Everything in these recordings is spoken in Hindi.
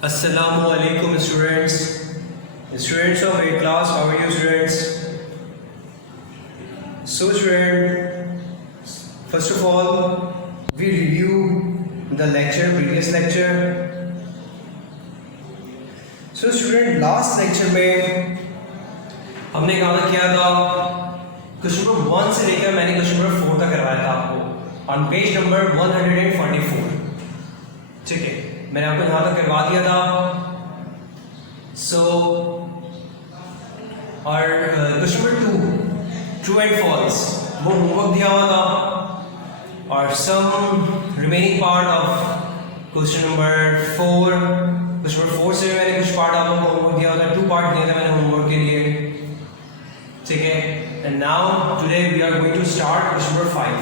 Assalamu alaikum students. Students of 8th class, how are you students? So student, first of all, we review the previous lecture. So student, last lecture में हमने कहा किया था क्वेश्चन नंबर 1 से लेकर मैंने क्वेश्चन नंबर 4 तक करवाया था आपको ऑन पेज नंबर 144. ठीक है, मैंने आपको यहाँ तक करवा दिया था. सो और question number 2 true and false वो होमवर्क दिया हुआ था और some remaining part of question number 4 से मैंने कुछ पार्ट आप लोगों को होमवर्क दिया हुआ था. 2 पार्ट दिए थे मैंने होमवर्क के लिए. ठीक है, and now today we are going to start question number 5.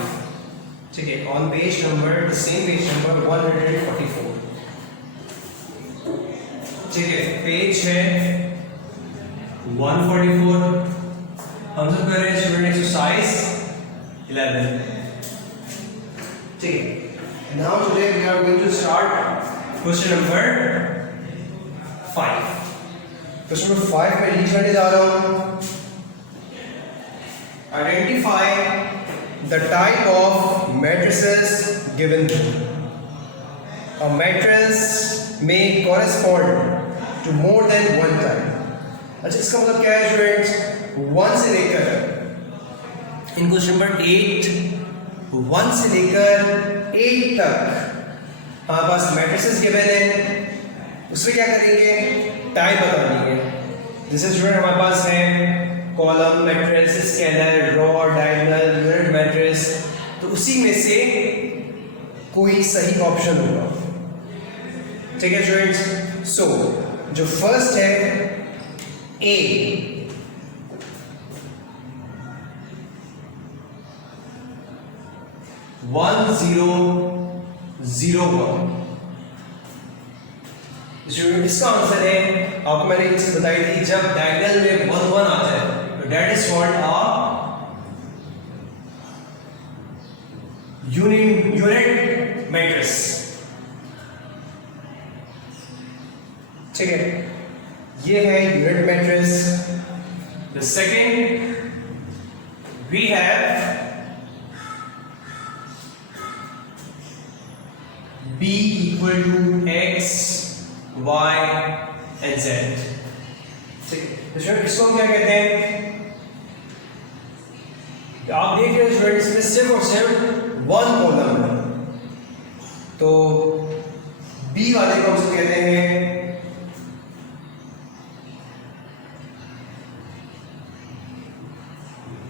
ठीक है, on page number same page number 144. ठीक है, पेज है 144. हम सब कर रहे हैं स्टूडेंट एक्सरसाइज 11. ठीक है, now today we are going to start question number 5. Question number 5 में लिख करने जा रहा हूं. Identify the type of matrices given. A matrix may correspond to more than one type. अच्छा, इसका मतलब क्या है स्टूडेंट्स? 1 से लेकर इन क्वेश्चन नंबर 1 से लेकर 8 तक हमारे पास मैट्रिसेस गिवन है. उसमें क्या करेंगे? टाइप बतानी है. जैसे स्टूडेंट हमारे पास है column matrix, scalar, raw, diagonal, unit matrix. तो उसी में से कोई सही ऑप्शन होगा. ठीक है स्टूडेंट्स. सो जो फर्स्ट है ए, वन जीरो जीरो वन. इसका आंसर है, आपको मैंने एक चीज बताई थी, जब डायगोनल में 1 1 आ जाए तो that is called a unit matrix. ठीक है, ये है unit matrix. The second we have B equal to X, Y and Z. ठीक है, तो स्टूडेंट इसको क्या कहते हैं? आप देख रहे हो स्टूडेंट, इसमें सिर्फ और सिर्फ 1 कॉलम है. तो B वाले को हम कहते हैं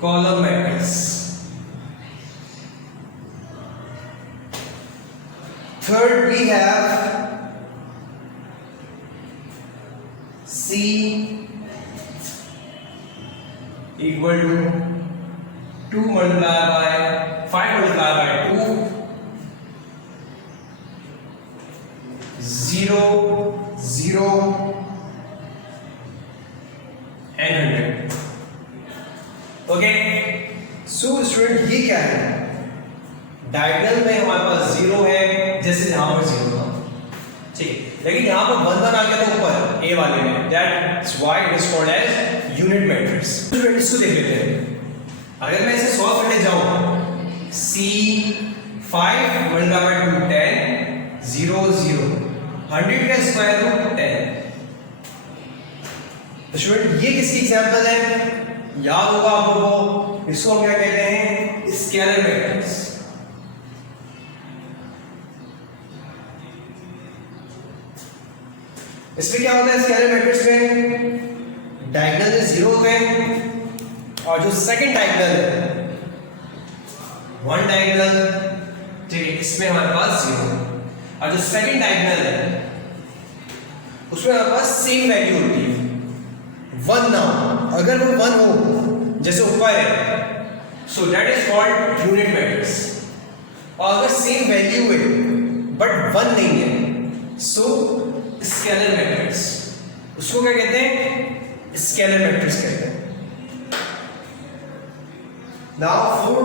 column matrix. Third we have C equal to 2 multiplied by 5 multiplied by 2, 0 0 and 100. Okay, so student ये क्या है? डायगोनल में हमारे पास 0 है, जैसे यहां पर 0 था. ठीक है, लेकिन यहां पर 1 1 आ गया था ऊपर ए वाले में. That's why it is called as unit matrix. Student इसको देख लेते हैं. अगर मैं इसे सॉल्व करने जाऊं, C 5 multiplied by 2 10 0 0 100 का स्क्वायर रूट 10. तो स्टूडेंट ये किसकी एग्जांपल है? याद होगा आप लोगों को, इसको हम क्या कहते हैं? Scalar matrix. इसमें क्या होता है स्केलर मैट्रिक्स में? डायगोनल में 0 होते हैं और जो सेकंड डायगोनल है 1 डायगोनल. ठीक है, इसमें हमारे पास 0 और जो सेकंड डायगोनल है उसमें हमारे पास सेम वैल्यू होती है 1. ना अगर वो 1 हो जैसे ऊपर है, so that is called unit matrix. और अगर सेम वैल्यू है बट 1 नहीं है, सो स्केलर मैट्रिक्स. उसको क्या कहते हैं? स्केलर मैट्रिक्स कहते हैं. Now for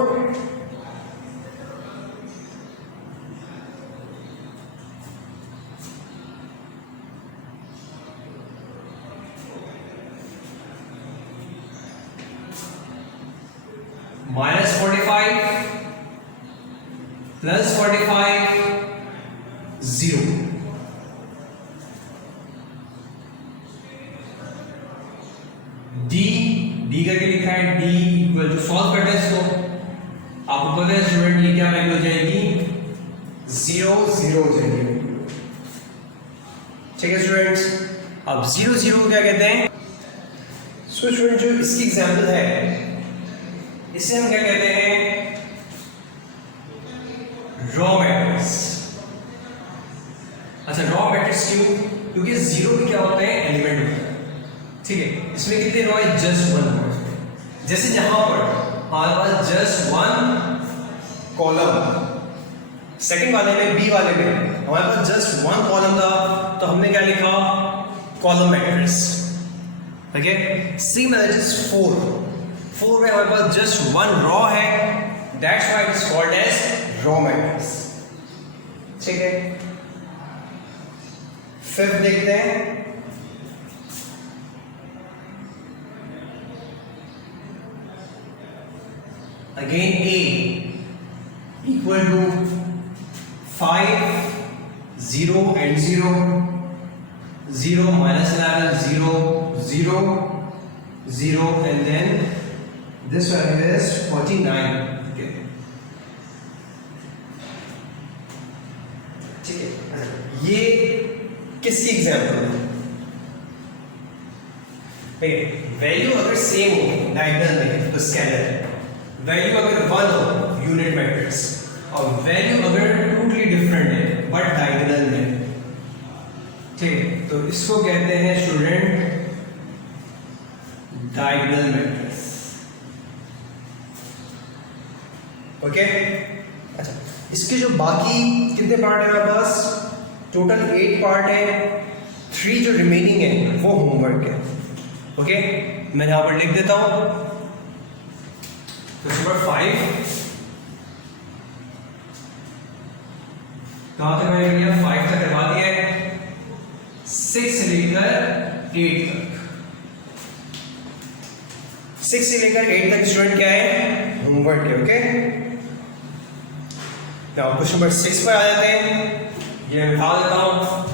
plus 45 0। डी करके लिखा है, डी इक्वल टू, सॉल्व करते हैं इसको। आपको पता है स्टूडेंट ये क्या वैल्यू हो जाएगी, 0 0 हो जाएगी। ठीक है स्टूडेंट्स, अब 0 0 क्या कहते हैं। सो स्टूडेंट जो इसकी एग्जांपल है, इसे हम क्या कहते हैं, रॉ मैट्रिक्स। अच्छा, रॉ मैट्रिक्स क्यों, क्योंकि 0 भी क्या होते हैं, एलिमेंट होते हैं। ठीक है, इसमें कितने रो है, जस्ट 1। जैसे यहां पर हमारे पास जस्ट 1 कॉलम, सेकंड वाले में, बी वाले में हमारे पास जस्ट 1 कॉलम था, तो हमने क्या लिखा, column matrix. Okay, C matrix 4 में हमारे पास जस्ट 1 रॉ है, that's why it is called as row matrix. ठीक है, फिफ्थ देखते हैं। Again A equal to 5 0 and 0 0 minus 11 0 0 0 and then this one is 49. Okay, ठीक है, ये किसकी एग्जाम्पल है। वैल्यू अगर सेम हो डायगोनल में तो स्केलर, वैल्यू अगर 1 हो यूनिट मैट्रिक्स, और वैल्यू अगर टोटली डिफरेंट है बट डायगोनल में। ठीक, तो इसको कहते हैं स्टूडेंट डायगोनल मैट्रिक्स। ओके, अच्छा, इसके जो बाकी कितने पार्ट है हमारे पास, टोटल 8 पार्ट है, 3 जो रिमेनिंग है वो होमवर्क है। ओके, मैं यहां पर लिख देता हूं। क्वेश्चन नंबर 5 कहां तक मैंने किया, 5 तक करवा दिया है, 6 से लेकर 8 तक, 6 से लेकर 8 तक स्टूडेंट क्या है, होमवर्क है। ओके, तो क्वेश्चन नंबर 6 पर आ जाते हैं, ये मैं उठा देता हूं।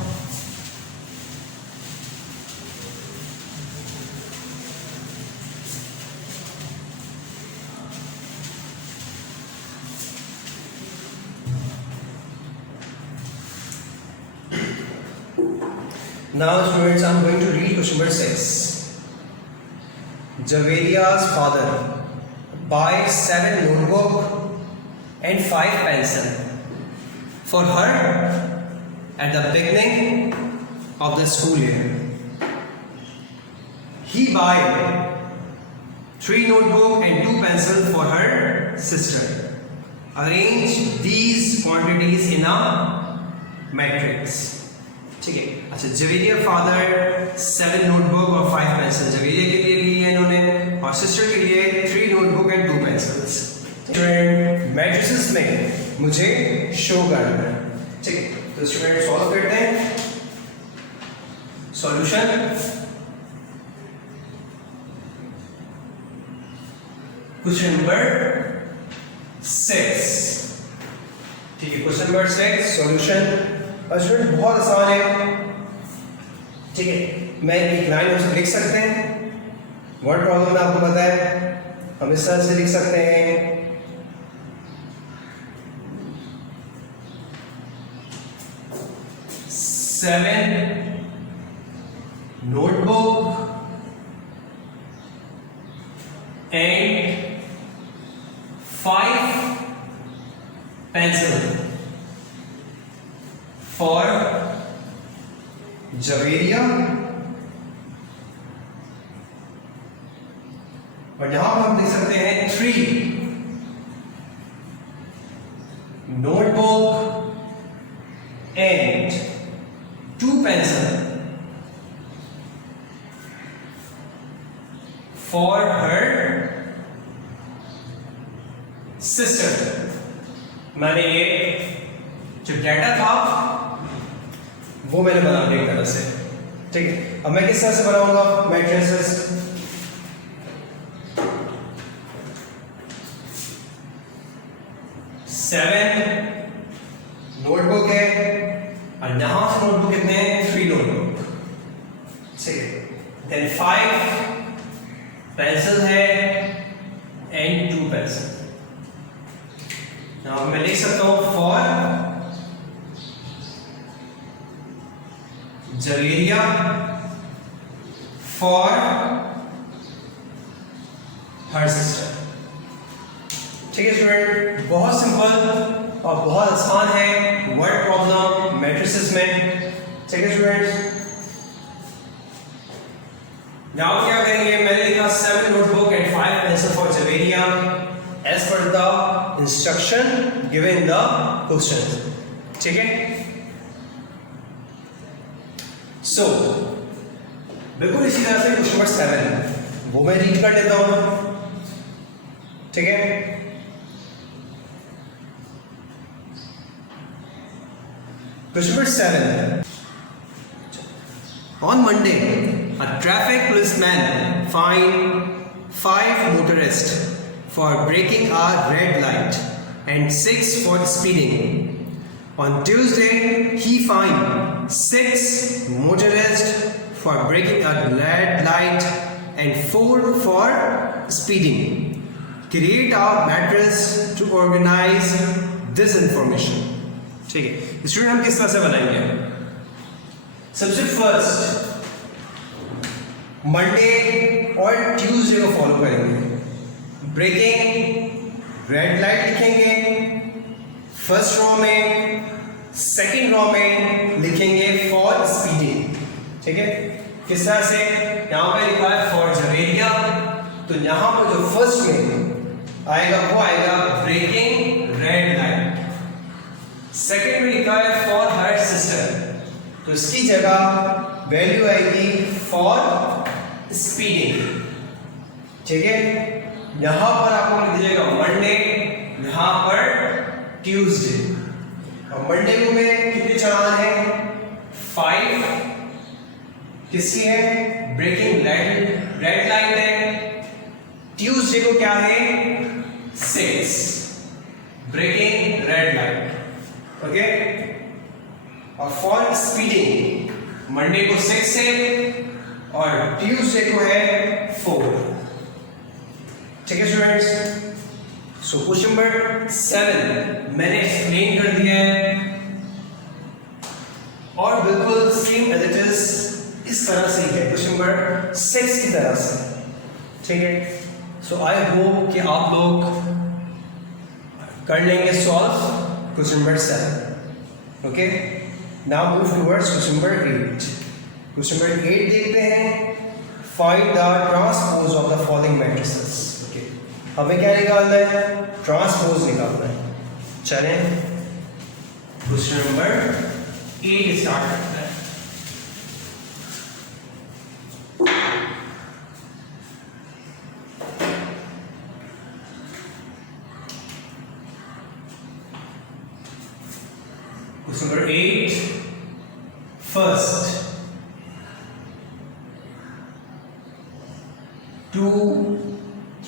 Now students, I am going to read question number 6. Javeria's father buys 7 notebook and 5 pencil for her at the beginning of the school year. He buys 3 notebook and 2 pencil for her sister. Arrange these quantities in a matrix. ठीक है, अच्छा, जवेरिया फादर 7 नोटबुक और 5 पेंसिल जवेरिया के लिए ली है इन्होंने, और सिस्टर के लिए 3 नोटबुक एंड 2 पेंसिल्स। मैट्रिसेस में मुझे शो करना है। ठीक है, तो स्टूडेंट सॉल्व करते हैं। Solution, question number 6। ठीक है, क्वेश्चन नंबर 6 सॉल्यूशन, और स्टूडेंट बहुत आसान है। ठीक है, मैं एक लाइन उसको लिख सकते हैं, वर्ड प्रॉब्लम में आपको पता है हम इस तरह से लिख सकते हैं, seven notebook and 5 pencil for Javeria, और यहां पर हम देख सकते हैं 3 notebook and 2 pencil for her sister। मैंने ये जो डाटा था वो मैंने बना दिया एक तरह से। ठीक है, अब मैं किस तरह से बनाऊंगा मैट्रिसेस, सेवन 5 पेंसिल है एंड 2 पेंसिल। नाउ मैं लिख सकता हूं for Javeria, for her sister. ठीक है स्टूडेंट, बहुत सिंपल और बहुत आसान है वर्ड प्रॉब्लम मैट्रिसेस में। ठीक है स्टूडेंट्स, नाउ क्या करेंगे, मैंने लिखा 7 notebook and 5 pencil for Javeria as per the instruction given in the question. ठीक है, सो बिल्कुल इसी तरह से क्वेश्चन नंबर 7 वो मैं रीड कर लेता हूं। ठीक है, question number 7, on Monday a traffic policeman fined 5 motorists for breaking a red light and 6 for speeding. On Tuesday he fined 6 motorists for breaking a red light and 4 for speeding. Create a matrix to organize this information. ठीक है स्टूडेंट, हम किस तरह से बनाएंगे? सबसे फर्स्ट मंडे और ट्यूसडे को फॉलो करेंगे। ब्रेकिंग रेड लाइट लिखेंगे फर्स्ट रो में, सेकंड रो में लिखेंगे फॉर स्पीडिंग। ठीक है, किस तरह से? यहां पे लिखा है फॉर जवेरिया, तो यहां पर जो फर्स्ट में आएगा वो आएगा ब्रेकिंग रेड लाइट। सेकंड में लिखा है फॉर हर सिस्टर, तो इसकी जगह वैल्यू आएगी फॉर स्पीडिंग। ठीक है, यहां पर आपको लिख दीजिएगा मंडे, यहां पर ट्यूसडे। और मंडे को में कितने चालान है? 5 किसकी है? ब्रेकिंग रेड लाइट है। ट्यूसडे को क्या है? 6 ब्रेकिंग रेड लाइट। ओके, और फॉर स्पीडिंग मंडे को 6 है और ट्यूसडे को है 4। ठीक है स्टूडेंट्स, सो क्वेश्चन नंबर 7 मैंने एक्सप्लेन कर दिया है और बिल्कुल सेम एज इट इज इस तरह से ही है क्वेश्चन नंबर 6 की तरह से। ठीक है, सो आई होप कि आप लोग कर लेंगे solve question number 7। Okay, now move towards question number 8। Question number 8 देखते हैं, find the transpose of the following matrices. Okay, हमें क्या निकालना है? ट्रांसपोज निकालना है। चलें क्वेश्चन नंबर 8 स्टार्ट करते हैं। Question number 8, first 2,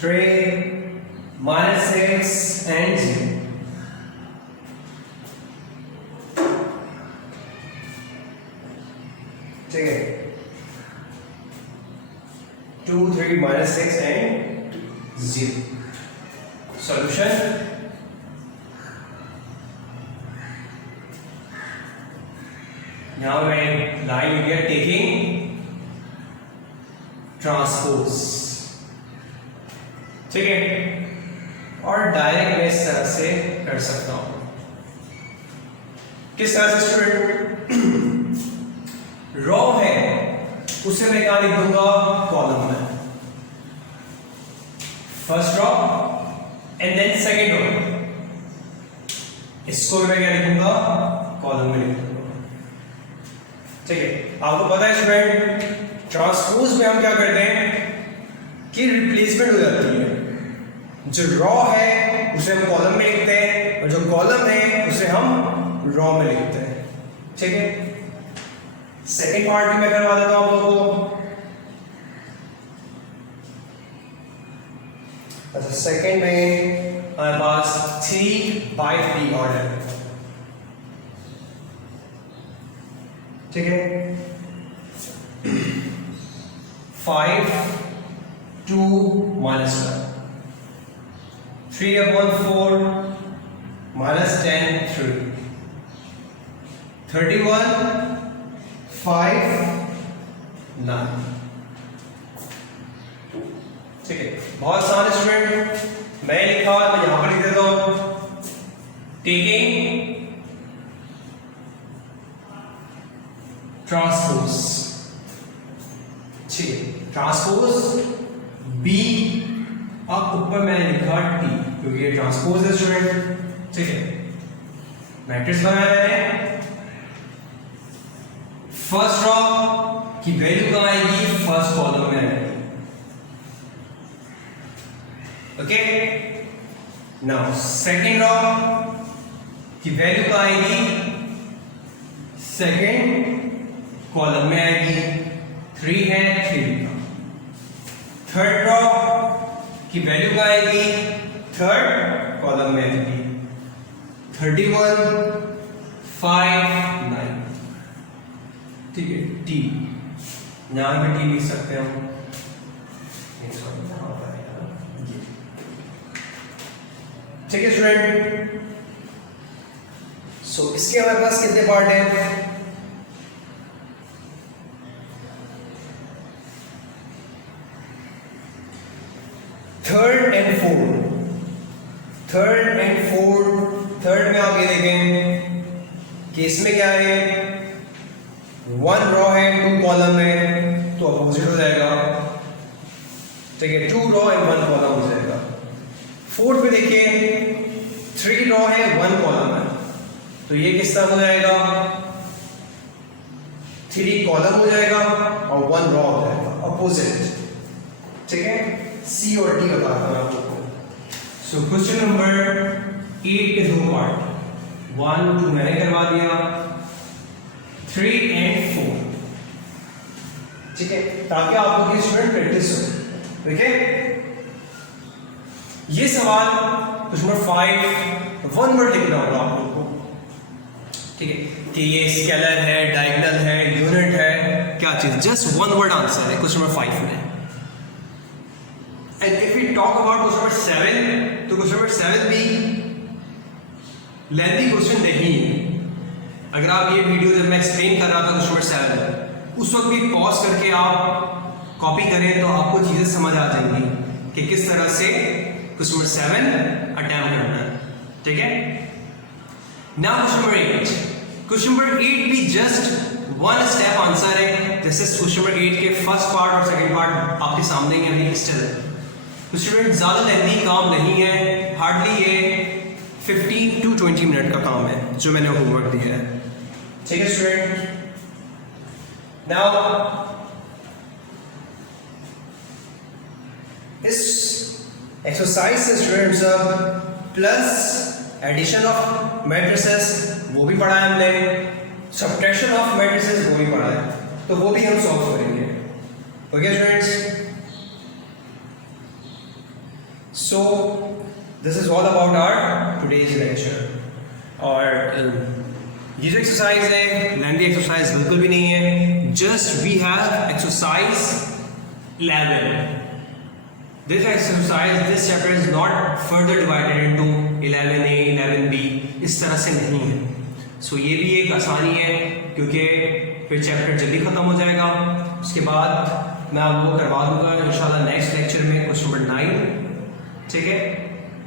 3, -6 and 0. ठीक है, 2, 3, -6 and 0. Solution, now when line we are taking transpose। ठीक है, और डायरेक्ट मैं इस तरह से कर सकता हूं। किस तरह से स्टूडेंट? रो है उसे मैं क्या लिख दूंगा? कॉलम में। First row and then second row, इसको मैं क्या लिखूंगा? कॉलम में लिख दूंगा। ठीक है, आपको पता है स्टूडेंट ट्रांसपोज में हम क्या करते हैं कि रिप्लेसमेंट हो जाती है। जो रॉ है उसे हम कॉलम में लिखते हैं और जो कॉलम है उसे हम रॉ में लिखते हैं। ठीक है, सेकेंड पार्ट भी मैं करवा देता हूं आप लोगों को। अच्छा, सेकेंड में हमारे पास 3/3 ऑर्डर। ठीक है, 5, 2, minus 1. 3 upon 4, minus 10, 3. 31, 5, 9. ठीक है, बहुत आसान स्टूडेंट. मैं लिखा हुआ मैं यहां पर लिख देता हूं. Taking transpose. ठीक है, ट्रांसपोज बी अब ऊपर मैंने लिखा टी क्योंकि ये ट्रांसपोज है स्टूडेंट. ठीक है, मैट्रिक्स बनाया मैंने. फर्स्ट रॉ की वैल्यू कहाँ आएगी? फर्स्ट कॉलम में आएगी. ओके, नाउ सेकेंड रॉ की वैल्यू कहाँ आएगी? सेकेंड कॉलम में आएगी. 3 है, 3 का. थर्ड रॉ की वैल्यू कहाँ आएगी? थर्ड कॉलम में आएगी. 31, 5, 9. ठीक है, टी यहां पे टी लिख सकते हैं हम. ठीक है स्टूडेंट. सो इसके हमारे पास कितने पार्ट हैं? Third and fourth. Third and fourth. Third में आप ये देखें कि इसमें क्या है? 1 रॉ है, 2 कॉलम है, तो अपोजिट हो जाएगा. ठीक है, 2 रॉ एंड 1 कॉलम हो जाएगा. फोर्थ में देखिए 3 रॉ है, 1 कॉलम है, तो ये किस तरह हो जाएगा? 3 कॉलम हो जाएगा और 1 रॉ हो जाएगा, अपोजिट. ठीक है, सी और डी बता रहा हूं आप लोगों को. सो क्वेश्चन नंबर 8 के 2 पार्ट. 1, 2 मैंने करवा दिया. 3 एंड 4. ठीक है, ताकि आप लोग स्टूडेंट प्रैक्टिस हो. ठीक है, ये सवाल क्वेश्चन नंबर 5 1 वर्ड लिखना होगा आप लोग को. ठीक है, कि ये स्केलर है, डायगोनल है, यूनिट है, क्या चीज. जस्ट 1 वर्ड आंसर है क्वेश्चन नंबर 5 में. And if we talk about question number 7, तो क्वेश्चन नंबर 7 भी लेंथी क्वेश्चन नहीं है. अगर आप ये वीडियो जब मैं एक्सप्लेन कर रहा था क्वेश्चन नंबर 7, उस वक्त भी पॉज करके आप कॉपी करें तो आपको चीजें समझ आ जाएंगी कि किस तरह से क्वेश्चन नंबर 7 अटेम्प्ट करना है. ठीक है, now question number 8. Question number 8 भी जस्ट 1 स्टेप आंसर है. दिस इज क्वेश्चन नंबर 8 के फर्स्ट पार्ट और सेकंड पार्ट आपके सामने है अभी स्टिल. स्टूडेंट ज्यादा लेंथी काम नहीं है, हार्डली ये 15 to 20 मिनट का काम है जो मैंने होमवर्क दिया है. ठीक है स्टूडेंट. नाउ इस एक्सरसाइज से students plus addition of matrices वो भी पढ़ा है हमने, सब्ट्रैक्शन ऑफ मैट्रिसेस वो भी पढ़ा है, तो वो भी हम सॉल्व करेंगे. Okay students, so this is all about our today's lecture. और ये जो एक्सरसाइज है लेंथी एक्सरसाइज बिल्कुल भी नहीं है. Just we have exercise 11. This exercise, this chapter is not further divided into 11A, 11B. इस तरह से नहीं है. So ये भी एक आसानी है क्योंकि फिर चैप्टर जल्दी खत्म हो जाएगा. उसके बाद मैं आपको करवा दूंगा इंशाल्लाह नेक्स्ट लेक्चर में क्वेश्चन नंबर 9. ठीक है,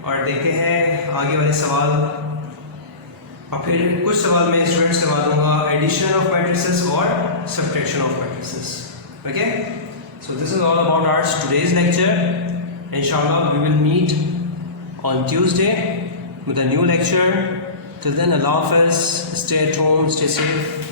और देखते हैं आगे वाले सवाल. और फिर कुछ सवाल मैं स्टूडेंट्स करवा दूंगा एडिशन ऑफ मैट्रिसेस और subtraction of matrices. Okay, so this is all about our today's lecture. Inshallah we will meet on Tuesday with a new lecture. Till then, Allah Hafiz, stay at home, stay safe.